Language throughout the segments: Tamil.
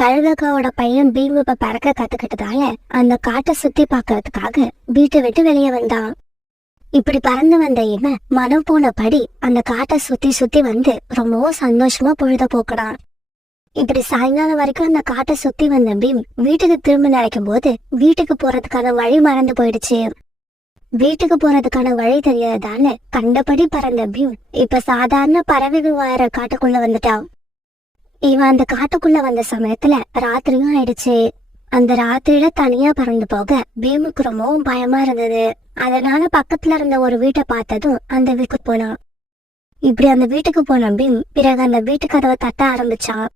கழுகக்காவோட பையன் பீம் இப்ப பறக்க கத்துக்கிட்டதால அந்த காட்டை சுத்தி பாக்குறதுக்காக வீட்டை விட்டு வெளியே வந்தான். இப்படி பறந்து வந்த இவன் மனம் போனபடி அந்த காட்டை சுத்தி சுத்தி வந்து ரொம்பவும் சந்தோஷமா பொழுத போக்குறான். இப்படி சாயங்காலம் வரைக்கும் அந்த காட்டை சுத்தி வந்த பீம் வீட்டுக்கு திரும்ப நினைக்கும் போது வீட்டுக்கு போறதுக்கான வழி மறந்து போயிடுச்சு. வீட்டுக்கு போறதுக்கான வழி தெரியாததால கண்டபடி பறந்த பீம் இப்ப சாதாரண பறவைகள் வாழற காட்டுக்குள்ள வந்துட்டான். இவன் அந்த காட்டுக்குள்ள வந்த சமயத்துல ராத்திரியும் ஆயிடுச்சு. அந்த ராத்திரியில தனியா பறந்து போக பீமுக்கு ரொம்பவும் பயமா இருந்தது. அதனால பக்கத்துல இருந்த ஒரு வீட்டை பார்த்ததும் அந்த வீட்டுக்கு போனான். இப்படி அந்த வீட்டுக்கு போன பீம் பிறகு அந்த வீட்டு கதவை தட்ட ஆரம்பிச்சான்.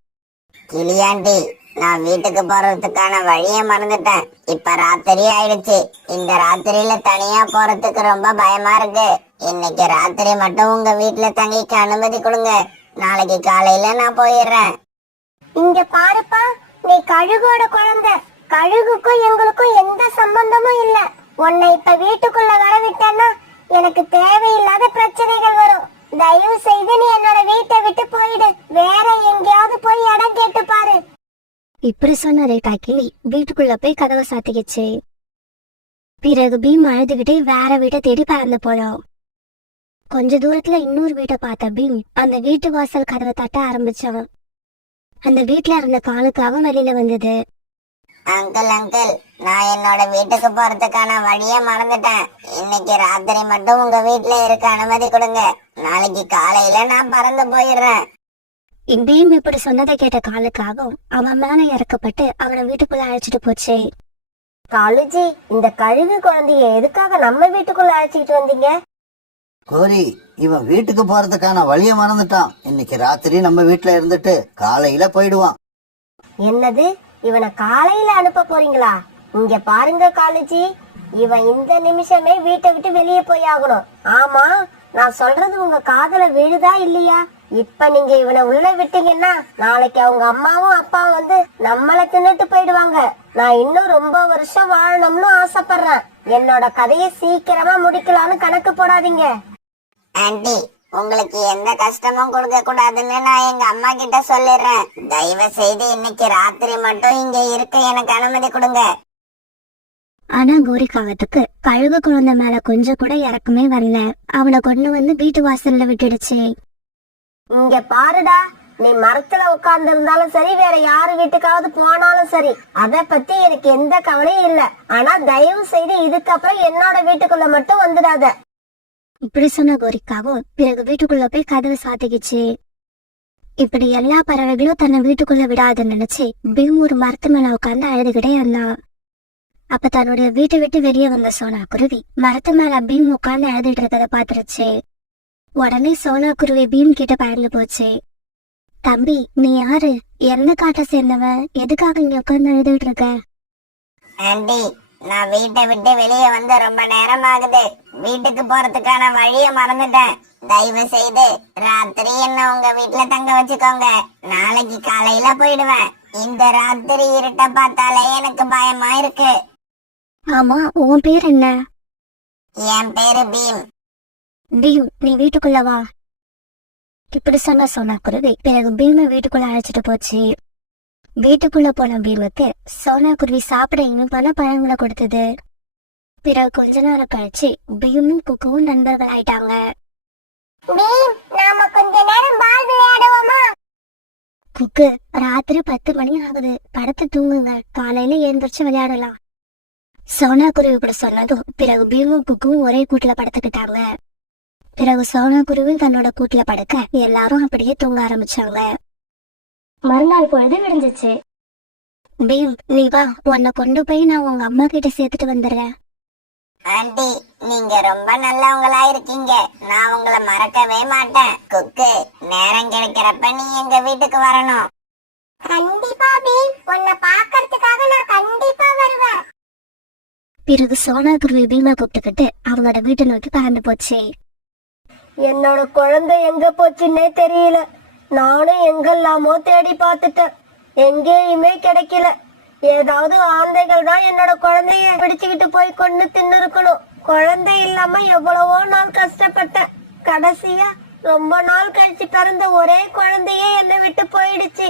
கிளியாண்டி, நான் வீட்டுக்கு போறதுக்கான வழிய மறந்துட்டேன். இப்ப ராத்திரி ஆயிடுச்சு. இந்த ராத்திரியில தனியா போறதுக்கு ரொம்ப பயமா இருக்கு. இன்னைக்கு ராத்திரி மட்டும் உங்க வீட்டுல தங்கிக்க அனுமதி கொடுங்க. நாளைக்கு காலையில நான் போயிடுறேன். இங்க பாருப்பா, நீ கழுகோட குழந்தை. கழுகுக்கும் எங்களுக்கும் எந்த சம்பந்தமும் இல்ல. உன்னை இப்ப வீட்டுக்குள்ள வரவிட்டேன்னா எனக்கு தேவையில்லாத பிரச்சனைகள் வரும். தயவு செய்து நீ என்னோட வீட்டை விட்டு போயிடு. வேற எங்கேயாவது போய் இடம் கேட்டு பாரு. இப்படி சொன்ன ரேட்டா கிளி வீட்டுக்குள்ள போய் கதவை சாத்திக்கிச்சு. பிறகு பீம் அழுதுகிட்டே வேற வீட்டை தேடி பறந்து போனோம். கொஞ்ச தூரத்துல இன்னொரு வீட்டை பார்த்த பீம் அந்த வீட்டு வாசல் கதவை தட்ட ஆரம்பிச்சான். அந்த வீட்டுல இருந்த காலுக்காகவும் வெளியில வந்தது. அங்கிள் அங்கிள், நான் என்னோட வீட்டுக்கு போறதுக்கான வழிய மறந்துட்டேன். இன்னைக்கு ராத்திரி மட்டும் உங்க வீட்டுல இருக்க அனுமதி கொடுங்க. நாளைக்கு காலையில நான் பறந்து போயிடுறேன். பீம் இப்படி சொன்னதை கேட்ட காலுக்காகவும் அவன் மேல இறக்கப்பட்டு அவனை வீட்டுக்குள்ள அழைச்சிட்டு போச்சு. காலுஜி, இந்த கழுகு குழந்தைய எதுக்காக நம்ம வீட்டுக்குள்ள அழைச்சிட்டு வந்தீங்க? கோரி, இவன் வீட்டுக்கு போறதுக்கான வழிய மறந்துட்டான். இன்னைக்கு ராத்திரி நம்ம வீட்டுல இருந்துட்டு காலையில போயிடுவான். என்னது, இவனை காலையில அனுப்ப போறீங்களா? இங்க பாருங்க காலுஜி, இவன் இந்த நிமிஷமே வீட்டை விட்டு வெளியே போய் ஆகணும். ஆமா, நான் சொல்றது உங்க காதுல விழுதா இல்லையா? இப்ப நீங்க இவனை உள்ள விட்டீங்கன்னா நாளைக்கு அவங்க அம்மாவும் அப்பாவும் வந்து நம்மள தின்னுட்டு போயிடுவாங்க. நான் இன்னும் ரொம்ப வருஷம் வாழணும்னு ஆசைப்படுறேன். என்னோட கதையை சீக்கிரமா முடிக்கலாம்னு கணக்கு போடாதீங்க. ஆண்டி, உங்களுக்கு எந்த கஷ்டமும் கொடுக்க கூடாதுன்னு நான் எங்க அம்மா கிட்ட சொல்லிடுறேன். தயவு செய்து இன்னைக்கு ராத்திரி மட்டும் இங்க இருக்க எனக்கு அனுமதி கொடுங்க. ஆனா கோரிக்காகத்துக்கு கழுகு குழந்தை மேல கொஞ்சம் கூட இறக்கமே வரல. அவனை கொண்டு வந்து வீட்டு வாசல்ல விட்டுடுச்சு. இங்க பாருடா, நீ மரத்துல உட்கார்ந்து இருந்தாலும் சரி, வேற யாரு வீட்டுக்காவது போனாலும் சரி, அத பத்தி எனக்கு எந்த கவலையும் இல்ல. ஆனா தயவு செய்து இதுக்கப்புறம் என்னோட வீட்டுக்குள்ள மட்டும் வந்துடாத. இப்படி சொன்ன கோரிக்காவும் பிறகு வீட்டுக்குள்ள போய் கதவை சாத்திக்கிச்சு. இப்படி எல்லா பறவைகளும் தன்னை வீட்டுக்குள்ள விடாதுன்னு நினைச்சு பீம் ஒரு மரத்து மேல உட்கார்ந்து அழுதுகிட்டே இருந்தான். அப்ப தன்னுடைய வீட்டை விட்டு வெளியே வந்த சோனா குருவி மரத்து மேல பீம் உட்கார்ந்து அழுதுட்டு இருக்கத பாத்துருச்சு. உடனே சோனா குருவி பீம் கிட்ட பறந்து போச்சு. தம்பி, நீ யாரு? எந்த காட்டை சேர்ந்தவன்? எதுக்காக இங்க உட்கார்ந்து அழுதுட்டு இருக்க? ஆண்டி, நான் வீட்டை விட்டு வெளியே வந்து ரொம்ப நேரம் ஆகுது. வீட்டுக்கு போறதுக்கான வழிய மறந்துட்டேன். தயவு செய்து ராத்திரி என்ன உங்க வீட்டுல தங்க வச்சுக்கோங்க. நாளைக்கு காலையில போயிடுவேன். இந்த ராத்திரி இருட்ட பார்த்தாலே எனக்கு பயமா இருக்கு. ஆமா, உன் பேர் என்ன? என் பேரு பீம். பீம், நீ வீட்டுக்குள்ள வா. இப்படி சொன்ன சோனா குருவி பிறகு பீமை வீட்டுக்குள்ள அழைச்சிட்டு போச்சு. வீட்டுக்குள்ள போன பீமுக்கு சோனா குருவி சாப்பிட இன்னும் பல பழங்களை கொடுத்தது. பிறகு கொஞ்ச நேரம் கழிச்சு பீமும் குக்குவும் நண்பர்கள் ஆயிட்டாங்க. நாம கொஞ்ச நேரம் பால் விளையாடுவோமா? குக்கு, ராத்திரி 10 மணி ஆகுது, படுத்து தூங்குங்க, காலையில எழுந்திரிச்சு விளையாடலாம். சோனா குருவி கூட சொன்னதும் பிறகு பீமும் குக்குவும் ஒரே கூட்டுல படுத்துக்கிட்டாங்க. பிறகு சோனா குருவி தன்னோட கூட்டுல படுக்க எல்லாரும் அப்படியே தூங்க ஆரம்பிச்சாங்க. மறுநாள் பொழுது விடிஞ்சிச்சு. பீம், நீ வா, உன்னை கொண்டு போய் நான் உங்க அம்மா கிட்ட சேர்த்துட்டு வந்துடுறேன். ஆண்டி, நீங்க ரொம்ப நல்லவங்களா இருக்கீங்க. நான் உங்களை மறக்கவே மாட்டேன். குக்கு, நேரம் கிடைக்கிறப்ப நீ எங்க வீட்டுக்கு வரணும். கண்டிப்பா பீம், உன்னை பாக்கிறதுக்காக நான் கண்டிப்பா வருவேன். பிறகு சோனா குருவி பீமா கூப்பிட்டுக்கிட்டு அவங்களோட வீட்டை நோக்கி பறந்து போச்சு. என்னோட குழந்தை எங்க போச்சுன்னே தெரியல. நானும் எங்கெல்லாமோ தேடி பார்த்துட்டேன், எங்கேயுமே கிடைக்கல. ஏதாவது ஆந்தைகள் தான் என்னோட குழந்தைய பிடிச்சுக்கிட்டு போய் கொண்டு தின்னு இருக்கணும். குழந்தை இல்லாம எவ்வளவோ நாள் கஷ்டப்பட்டேன். கடைசியா ரொம்ப நாள் கழிச்சு பிறந்த ஒரே குழந்தையே என்னை விட்டு போயிடுச்சு.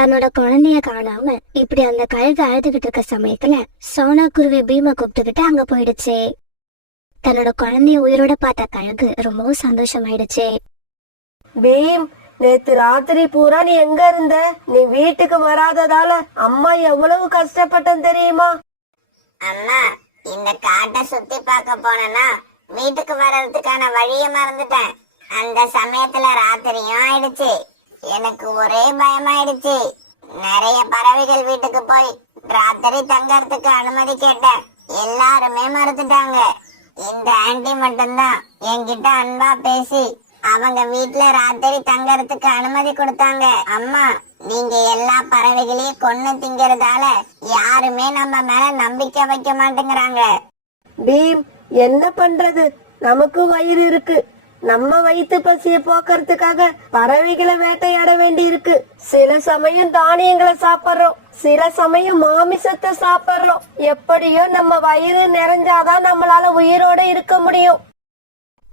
தன்னோட குழந்தைய காணாம இப்படி அந்த கழுகு அழுதுகிட்டு இருக்க சமயத்துல சோனா குருவி பீமை கூப்பிட்டுக்கிட்டு அங்க போயிடுச்சு. தன்னோட குழந்தைய உயிரோட பார்த்த கழுகு ரொம்பவும் சந்தோஷமாயிடுச்சு. பீம், நேத்து ராத்திரி பூரா நீ எங்க இருந்த? நீ வீட்டுக்கு வராததால அம்மா எவ்வளவு கஷ்டப்பட்டேன் தெரியுமா? அம்மா, இந்த காட்டை சுத்தி பார்க்க போனேன்னா வீட்டுக்கு வர்றதுக்கான வழிய மறந்துட்டேன். அந்த சமயத்துல ராத்திரியும் ஆயிடுச்சு. எனக்கு ஒரே பயமாயிடுச்சு. நிறைய பறவைகள் வீட்டுக்கு போய் ராத்திரி தங்கறதுக்கு அனுமதி கேட்டேன். எல்லாருமே மறுத்துட்டாங்க. இந்த ஆண்டி மட்டும்தான் என்கிட்ட அன்பா பேசி அவங்க வீட்டுல ராத்திரி தங்கறதுக்கு அனுமதி கொடுத்தாங்க. அம்மா, நீங்க எல்லா பறவைகளையும் கொன்னு திங்கறதால யாருமே நம்ம மேல நம்பிக்கை வைக்க மாட்டேங்கிறாங்க. பீம், என்ன பண்றது? நமக்கு வயிறு இருக்கு. நம்ம வயிற்று பசிய போக்குறதுக்காக பறவைகளை வேட்டையாட வேண்டி இருக்கு. சில சமயம் தானியங்களை சாப்பிடுறோம், சில சமயம் மாமிசத்தை சாப்பிடுறோம். எப்படியோ நம்ம வயிறு நிறைஞ்சாதான் நம்மளால உயிரோட இருக்க முடியும்.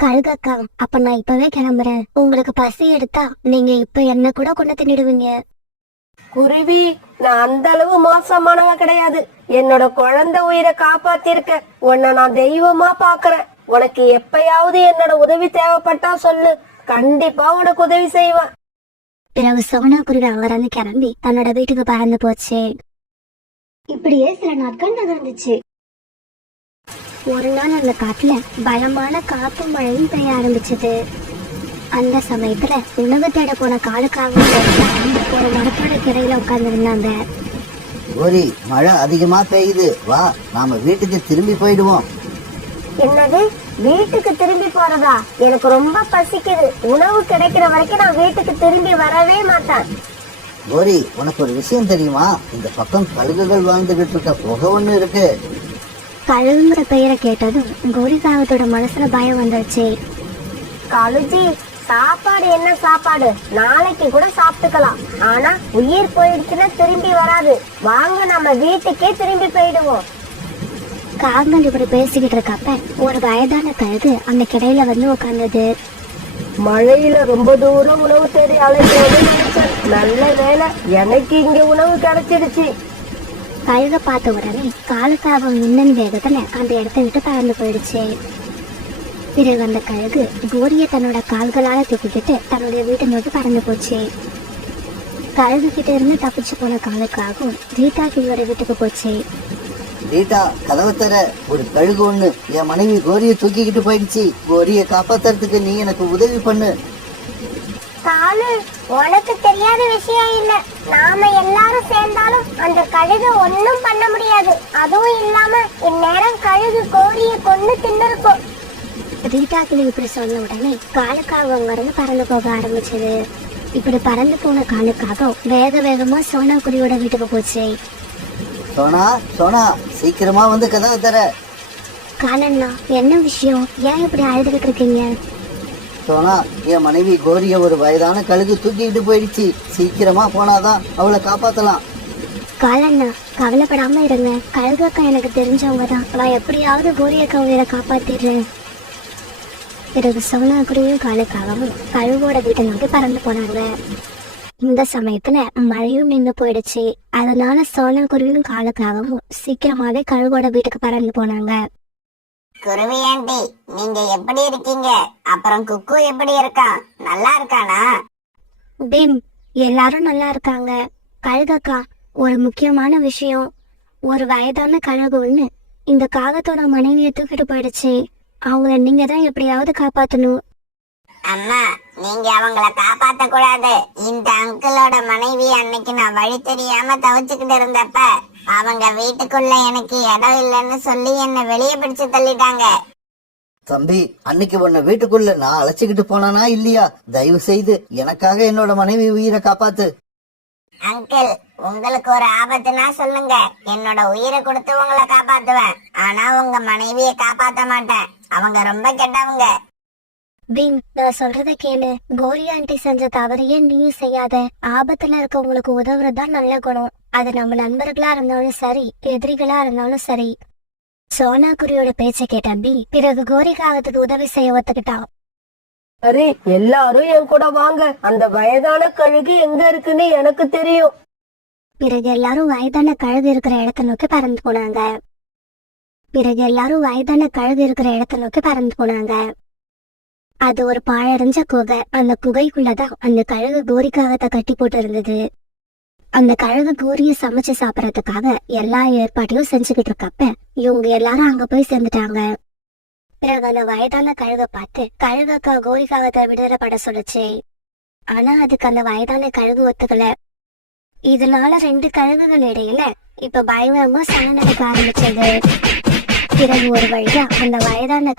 கழுகக்கா, அப்ப நான் இப்பவே கிளம்புறேன். உங்களுக்கு பசி எடுத்தா நீங்க இப்ப என்ன கூட கொண்டு தின்னுடுவீங்க. குருவி, நான் அந்த அளவு மோசமானவ கிடையாது. என்னோட குழந்தை உயிரை காப்பாத்திருக்க. உன்னை நான் தெய்வமா பாக்குறேன். உனக்கு எப்பயாவது என்னோட உதவி தேவைப்பட்டா சொல்லு, கண்டிப்பா உனக்கு உதவி செய்வேன். பிறகு சோனா குருவி அங்கிருந்து கிளம்பி தன்னோட வீட்டுக்கு பறந்து போச்சு. இப்படியே சில நாட்கள் நகர்ந்துச்சு. ஒரு நாள் அந்த காட்டுல பலமான காப்பும் மழையும் பெய்ய ஆரம்பிச்சது. அந்த சமயத்துல உணவு தேட போன காலுக்காக ஒரு மரத்தோட கிளையில உட்கார்ந்து இருந்தாங்க. கோரி, மழை அதிகமா பெய்யுது, வா நாம வீட்டுக்கு திரும்பி போயிடுவோம். என்னது, வீட்டுக்கு திரும்பி போறதா? எனக்கு ரொம்ப பசிக்குது. உணவு கிடைக்கிற வரைக்கும் நான் வீட்டுக்கு திரும்பி வரவே மாட்டேன். கோரி, உனக்கு ஒரு விஷயம் தெரியுமா? இந்த பக்கம் கழுகுகள் வாழ்ந்துகிட்டு இருக்க புகை ஒண்ணு இருக்கு. கழுகுங்கிற பெயரை கேட்டதும் கோரிகாவத்தோட மனசுல பயம் வந்துருச்சு. கழுஜி, சாப்பாடு என்ன சாப்பாடு? நாளைக்கு கூட சாப்பிட்டுக்கலாம். ஆனா உயிர் போயிடுச்சுன்னா திரும்பி வராது. வாங்க நம்ம வீட்டுக்கே திரும்பி போயிடுவோம். காகங்கள் இப்படி பேசிக்கிட்டு இருக்கப்ப ஒரு வயதான கழுகு அந்த கிடையில வந்து உட்கார்ந்தது. மழையில ரொம்ப தூரம் உணவு தேடி அழைக்கிறது நினைச்சேன். நல்ல வேலை, எனக்கு இங்க உணவு கிடைச்சிடுச்சு. கழுக பார்த்த உடனே காலுக்காகம் மின்னன் வேகத்துல அந்த இடத்த விட்டு பறந்து போயிடுச்சு. பிறகு அந்த கழுகு கோரிய தன்னோட கால்களால தூக்கிக்கிட்டு தன்னுடைய வீட்டை நோக்கி பறந்து போச்சு. கழுகு கிட்ட இருந்து தப்பிச்சு போன காலுக்காகவும் ரீட்டா கிளியோட வீட்டுக்கு போச்சு. ரீட்டா, கதவை தர. ஒரு கழுகு ஒண்ணு என் மனைவி கோரிய தூக்கிக்கிட்டு போயிடுச்சு. கோரிய காப்பாத்துறதுக்கு நீ எனக்கு உதவி பண்ணு. காலு, உனக்கு தெரியாத விஷயம் இல்ல. நாம எல்லாரும் சேர்ந்தாலும் அந்த கழுகு ஒன்னும் பண்ண முடியாது. அதுவும் இல்லாம இந்நேரம் கழுகு கோரிய கொன்னு தின்னுருக்கும். ரீட்டா கிளி இப்படி சொன்ன உடனே காலுக்காக அங்கிருந்து பறந்து போக ஆரம்பிச்சது. இப்படி பறந்து போன காலுக்காக வேக வேகமா சோனா குருவியோட வீட்டுக்கு போச்சு. சோனா, சோனா, சீக்கிரமா வந்து கதவை தர. காலண்ணா, என்ன விஷயம்? ஏன் இப்படி அழுதுகிட்டு இருக்கீங்க? சோனா, என் மனைவி கோரிய ஒரு வயதான கழுகு தூக்கிக்கிட்டு போயிடுச்சு. சீக்கிரமா போனாதான் அவளை காப்பாத்தலாம். காலண்ணா, கவலைப்படாம இருங்க. கழுகக்கா எனக்கு தெரிஞ்சவங்க தான். நான் எப்படியாவது கோரியக்கா உயிரை காப்பாத்திடுறேன். பிறகு சோனா குருவியும் காலுக்காகவும் கழுவோட வீட்டை நோக்கி பறந்து போனாங்க. இந்த சமயத்துல மழையும் நின்று போயிடுச்சு. அதனால சோனா குருவியும் காலுக்காகவும் சீக்கிரமாவே கழுவோட வீட்டுக்கு பறந்து போனாங்க. குருவி ஆண்டி, நீங்க எப்படி இருக்கீங்க? அப்புறம் குக்கு எப்படி இருக்கான்? நல்லா இருக்கானா? பீம், எல்லாரும் நல்லா இருக்காங்க. கழுகக்கா, ஒரு முக்கியமான விஷயம். ஒரு வயதான கழுகு ஒண்ணு இந்த காகத்தோட மனைவியை தூக்கிட்டு போயிடுச்சு. அவங்கள நீங்க தான் எப்படியாவது காப்பாத்தணும். அம்மா, நீங்க அவங்கள காப்பாத்த கூடாது. இந்த அங்கிளோட மனைவி அன்னைக்கு நான் வழி தெரியாம தவிச்சுக்கிட்டு இருந்தப்ப அவங்க வீட்டுக்குள்ள எனக்கு இடம் இல்லைன்னு சொல்லி என்ன வெளியே பிடிச்சு தள்ளிட்டாங்க. தம்பி, அன்னைக்கு உன்னை வீட்டுக்குள்ள நான் அழைச்சுக்கிட்டு போனானா இல்லையா? தயவு செய்து எனக்காக என்னோட மனைவி உயிரை காப்பாத்து. அங்கிள், உங்களுக்கு ஒரு ஆபத்துனா சொல்லுங்க, என்னோட உயிரை கொடுத்து உங்களை காப்பாத்துவேன். ஆனா உங்க மனைவியை காப்பாத்த மாட்டேன். அவங்க ரொம்ப கெட்டவங்க. பீம், நான் சொல்றத கேளு. கோரி ஆண்டி செஞ்ச தவறையே நீயும் செய்யாத. ஆபத்துல இருக்கவங்களுக்கு உதவுறதுதான் நல்ல குணம். அது நம்ம நண்பர்களா இருந்தாலும் சரி, எதிரிகளா இருந்தாலும் சரி. சோனா குருவியோட பேச்ச கேட்ட பீம் பிறகு கோரிக்காகத்துக்கு உதவி செய்ய ஒத்துக்கிட்டான். சரி, எல்லாரும் என் கூட வாங்க. அந்த வயதான கழுகு எங்க இருக்குன்னு எனக்கு தெரியும். பிறகு எல்லாரும் வயதான கழுகு இருக்கிற இடத்தை நோக்கி பறந்து போனாங்க. அது ஒரு பாழடைஞ்ச குகை. அந்த குகைக்குள்ளதான் அந்த கழுகு கோரிக்காகத்தை கட்டி போட்டு இருந்தது. அந்த கழுகு கோரிய சமைச்சு சாப்பிடறதுக்காக எல்லா ஏற்பாட்டையும் செஞ்சுக்கிட்டு இருக்கப்ப இவங்க எல்லாரும் அங்க போய் சேர்ந்துட்டாங்க. பிறகு அந்த வயதான கழுகை பார்த்து கழுகக்கா கோரிக்காகத்தை விடுதலை பட சொல்லுச்சு. ஆனா அதுக்கு அந்த வயதான கழுகு ஒத்துக்கல. இதனால 2 கழுகுகள் இடையில இப்ப பயங்கரமா சண்டை நடக்க ஆரம்பிச்சது. பிறகு ஒரு வழியா அந்த வயதான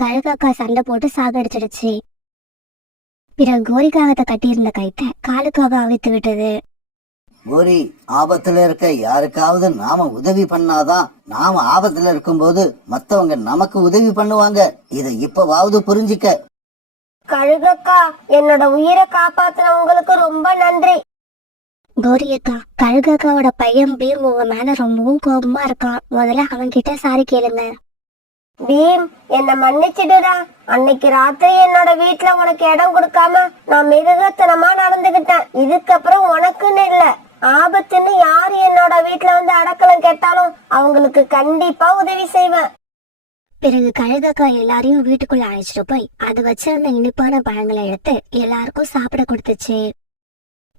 கழுகக்கா சண்டை போட்டு சாகடிச்சிடுச்சு. பிறகு கோரிக்காகத்தை கட்டியிருந்த கைத்தை காலுக்காக அவித்து விட்டது. கோரி, ஆபத்துல இருக்க யாருக்காவது நாம உதவி பண்ணாதான் நாம ஆபத்துல இருக்கும்போது மத்தவங்க நமக்கு உதவி பண்ணுவாங்க. இதை இப்பவாவது புரிஞ்சுக்க. கழுகக்கா, என்னோட உயிரை காப்பாத்துன உங்களுக்கு ரொம்ப நன்றி. கோரியக்கா, கழுகக்காவோட பையன் பீம் உங்க மேல ரொம்பவும் கோபமா இருக்கான். முதல்ல அவன் கிட்ட சாரி கேளுங்க. பீம், என்ன மன்னிச்சிடுடா. அன்னைக்கு ராத்திரி என்னோட வீட்டுல உனக்கு இடம் கொடுக்காம நான் மிருகத்தனமா நடந்துகிட்டேன். இதுக்கப்புறம் உனக்குன்னு இல்ல, ஆபத்துன்னு யாரு என்னோட வீட்டுல வந்து அடக்கலம் கேட்டாலும் அவங்களுக்கு கண்டிப்பா உதவி செய்வேன். பிறகு கழுகக்கா எல்லாரையும் வீட்டுக்குள்ள அழைச்சிட்டு போய் அது வச்சிருந்த இனிப்பான பழங்களை எடுத்து எல்லாருக்கும் சாப்பிட கொடுத்துச்சு.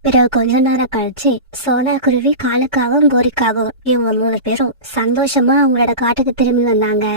பிறகு கொஞ்ச நேரம் கழிச்சு சோனா குருவி, காலுக்காகவும் கோரிக்காகவும் இவங்க 3 பேரும் சந்தோஷமா அவங்களோட காட்டுக்கு திரும்பி வந்தாங்க.